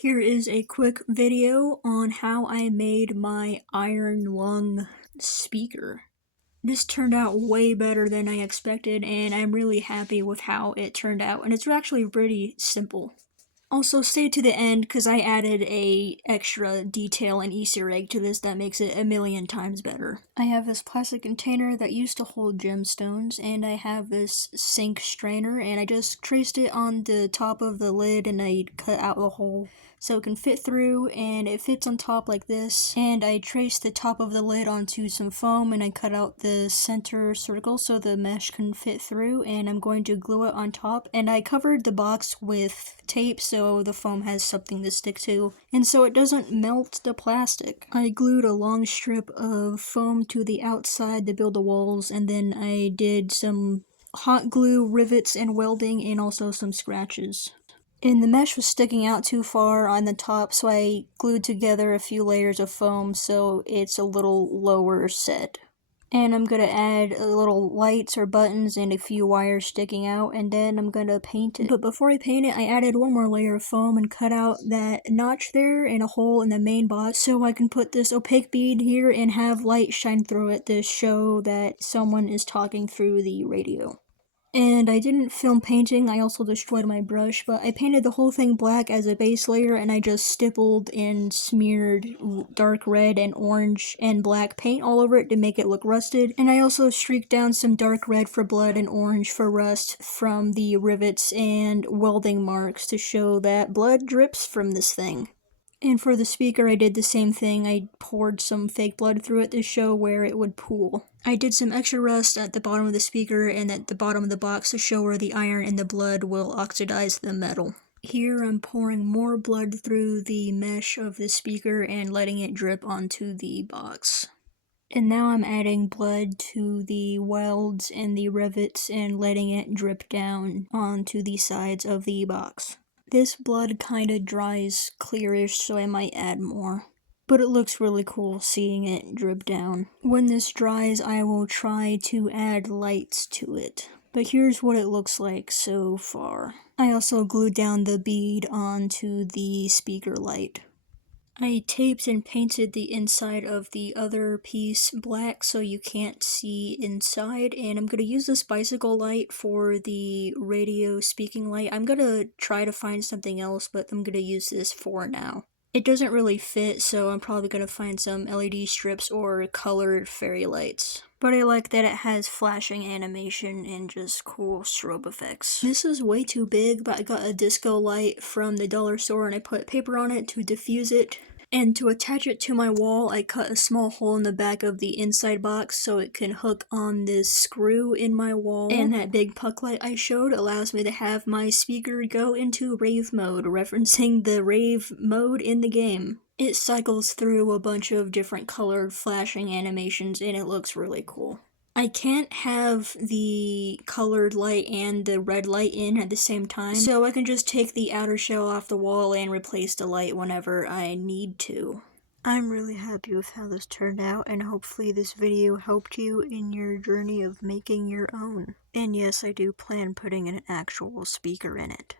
Here is a quick video on how I made my iron lung speaker. This turned out way better than I expected, and I'm really happy with how it turned out, and it's actually pretty simple. Also, stay to the end because I added a extra detail and Easter egg to this that makes it a million times better. I have this plastic container that used to hold gemstones, and I have this sink strainer, and I just traced it on the top of the lid and I cut out a hole so it can fit through, and it fits on top like this. And I traced the top of the lid onto some foam and I cut out the center circle so the mesh can fit through, and I'm going to glue it on top. And I covered the box with tape so the foam has something to stick to, and so it doesn't melt the plastic. I glued a long strip of foam to the outside to build the walls, and then I did some hot glue rivets and welding and also some scratches. And the mesh was sticking out too far on the top, so I glued together a few layers of foam so it's a little lower set. And I'm gonna add a little lights or buttons and a few wires sticking out, and then I'm gonna paint it. But before I paint it, I added one more layer of foam and cut out that notch there and a hole in the main box so I can put this opaque bead here and have light shine through it to show that someone is talking through the radio. And I didn't film painting, I also destroyed my brush, but I painted the whole thing black as a base layer, and I just stippled and smeared dark red and orange and black paint all over it to make it look rusted. And I also streaked down some dark red for blood and orange for rust from the rivets and welding marks to show that blood drips from this thing. And for the speaker, I did the same thing. I poured some fake blood through it to show where it would pool. I did some extra rust at the bottom of the speaker and at the bottom of the box to show where the iron and the blood will oxidize the metal. Here I'm pouring more blood through the mesh of the speaker and letting it drip onto the box. And now I'm adding blood to the welds and the rivets and letting it drip down onto the sides of the box. This blood kinda dries clearish, so I might add more. But it looks really cool seeing it drip down. When this dries, I will try to add lights to it. But here's what it looks like so far. I also glued down the bead onto the speaker light. I taped and painted the inside of the other piece black so you can't see inside, and I'm going to use this bicycle light for the radio speaking light. I'm going to try to find something else, but I'm going to use this for now. It doesn't really fit, so I'm probably going to find some LED strips or colored fairy lights. But I like that it has flashing animation and just cool strobe effects. This is way too big, but I got a disco light from the dollar store and I put paper on it to diffuse it. And to attach it to my wall, I cut a small hole in the back of the inside box so it can hook on this screw in my wall. And that big puck light I showed allows me to have my speaker go into rave mode, referencing the rave mode in the game. It cycles through a bunch of different colored flashing animations and it looks really cool. I can't have the colored light and the red light in at the same time, so I can just take the outer shell off the wall and replace the light whenever I need to. I'm really happy with how this turned out, and hopefully this video helped you in your journey of making your own. And yes, I do plan putting an actual speaker in it.